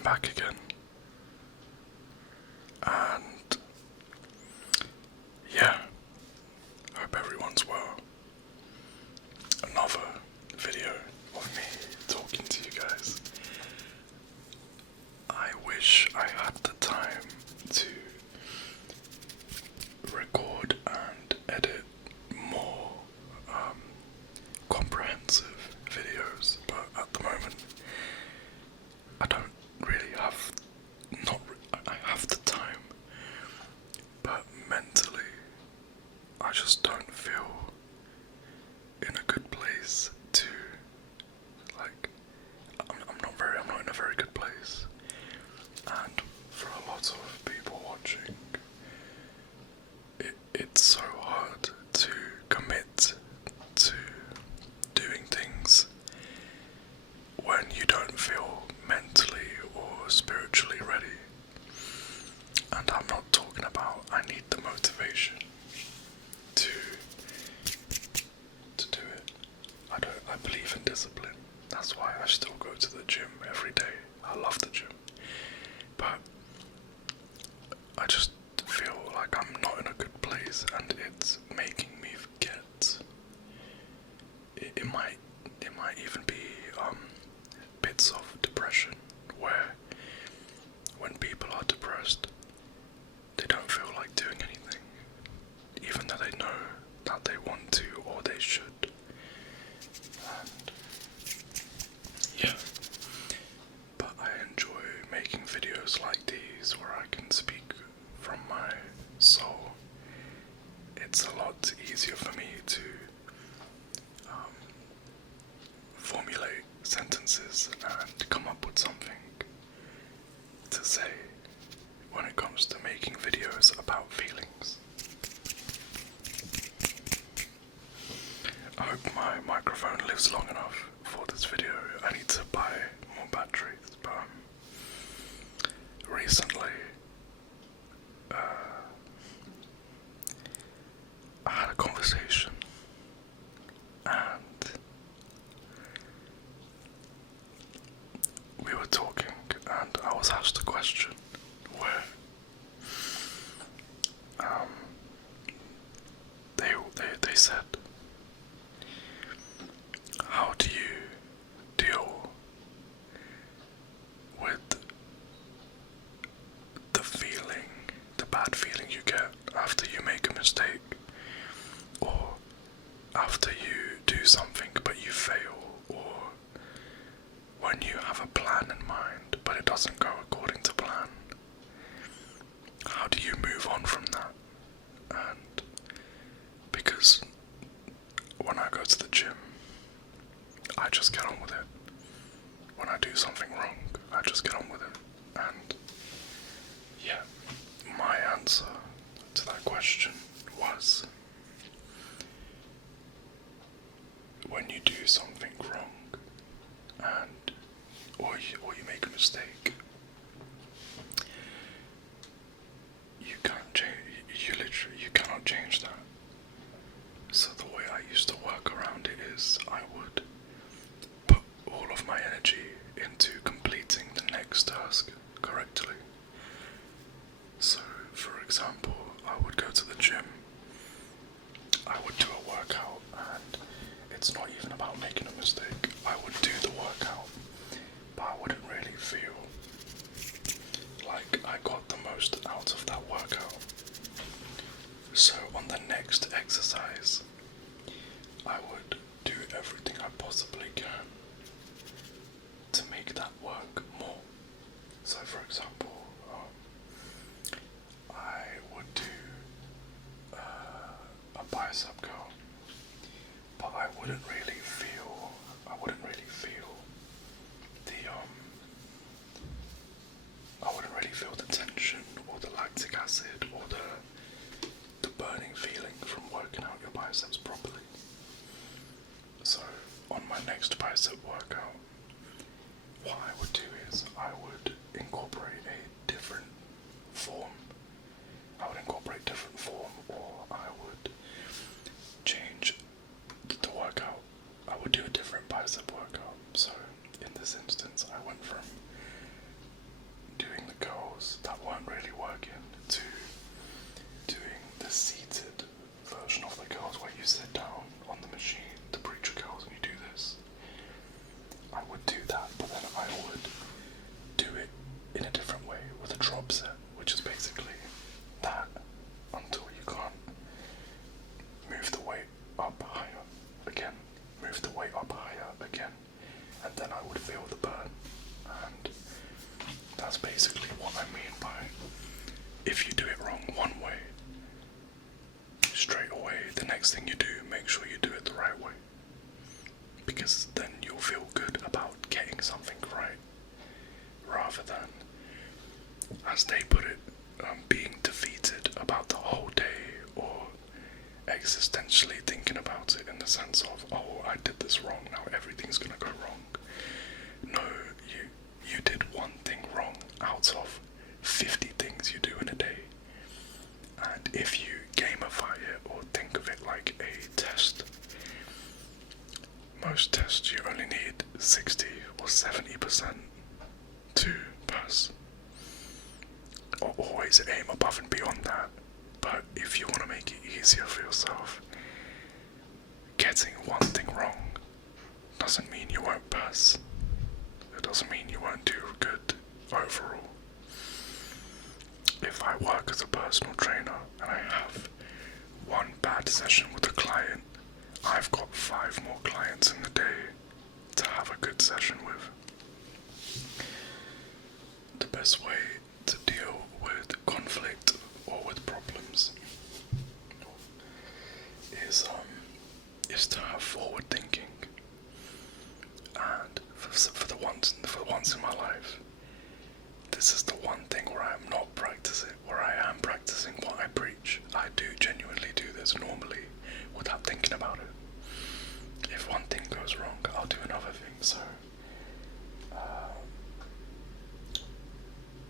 I'm back again, and yeah, hope everyone's well. Another video of me talking to you guys. I wish I had the time to record and edit more comprehensive videos, but at the moment I don't really have, I have the time, but mentally I just don't feel in a good place to, like, I'm not in a very good place, and for a lot of people watching, it's so hard to commit to doing things when you don't feel mentally or spiritually ready. And I'm not talking about I need the motivation to do it. I believe in discipline. That's why I still go to the gym every day. I love the gym. But I just feel like I'm not in a good place, and it's making me forget. It might even be bits of depression, where when people are depressed, they don't feel like doing anything, even though they know that they want to or they should. And yeah, but I enjoy making videos like these where I can speak from my soul. It's a lot easier for me to formulate sentences and come up with something to say when it comes to making videos about feelings. I hope my microphone lives long enough for this video. I need to buy more batteries, but recently I had a conversation, and we were talking, and I was asked a question where they said, how do you deal with the bad feeling you get after you make a mistake, or after you do something but you fail, or when you have a plan in mind but it doesn't go according to plan? How do you move on from that? And because when I go to the gym, I just get on with it. When I do something wrong, I just get on with it. And yeah, my answer to that question was, when you do something wrong and or you make a mistake, you can't change. You cannot change that. So the way I used to work around it is I would put all of my energy into completing the next task correctly. So, for example, I would go to the gym, I would do a workout, and it's not even about making a mistake. I would do the workout, but I wouldn't really feel like I got the most out of that workout. So on the next exercise, I would do everything I possibly can to make that work more. So for example, I would do a bicep curl, but I wouldn't really feel the tension or the lactic acid or the burning feeling from working out your biceps properly. So on my next bicep workout, what I would do is I would incorporate a different form. Or I would change the workout. I would do a different bicep workout. So in this instance, I went from That's basically what I mean by, if you do it wrong one way, straight away, the next thing you do, make sure you do it the right way. Because then you'll feel good about getting something right, rather than, as they put it, being defeated about the whole day, or existentially thinking about it in the sense of, oh, I did this wrong, now everything's gonna go wrong. No, you did one thing wrong out of 50 things you do in a day. And if you gamify it or think of it like a test, most tests you only need 60 or 70% to pass. Or always aim above and beyond that. But if you want to make it easier for yourself, getting one thing wrong doesn't mean you won't pass. It doesn't mean you won't do good overall. If I work as a personal trainer and I have one bad session with a client, I've got 5 more clients in the day to have a good session with. The best way to deal with conflict or with problems is to have forward thinking. And for the once in my life, this is the one thing where I am not practicing, where I am practicing what I preach. I do genuinely do this normally without thinking about it. If one thing goes wrong, I'll do another thing. So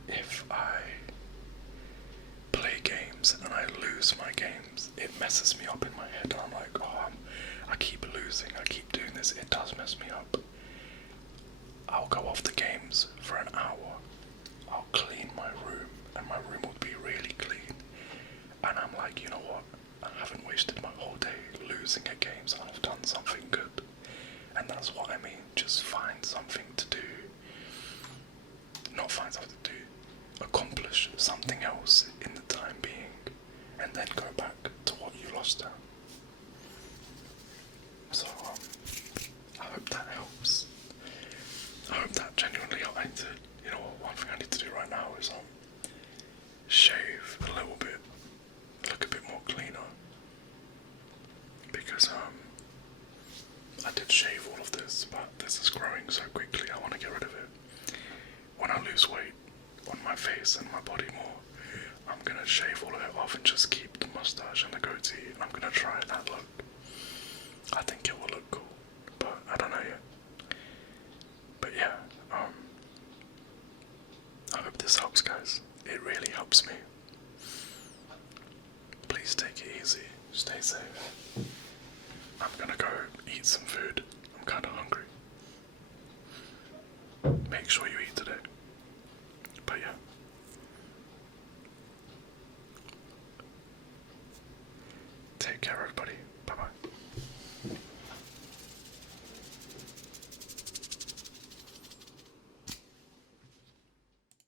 if I play games and I lose my games, it messes me up in my head. I'm like, oh, I keep losing, I keep doing this. It does mess me up. I'll go off the games for an hour. I'll clean my room, and my room will be really clean. And I'm like, you know what? I haven't wasted my whole day losing at games. I've done something good. And that's what I mean. Just find something to do. Not find something to do. Accomplish something else in the time being, and then go back to what you lost at. So I hope that helps. I hope that genuinely helps. You know what, one thing I need to do right now is shave a little bit, look a bit more cleaner, because I did shave all of this, but this is growing so quickly. I want to get rid of it. When I lose weight on my face and my body more, I'm gonna shave all of it off and just keep the mustache and the goatee. I'm gonna try that look. I think it will look cool, but I don't know yet. But yeah, I hope this helps, guys. It really helps me. Please take it easy, stay safe. I'm gonna go eat some food. I'm kinda hungry. Make sure you eat today. But yeah. Take care, everybody.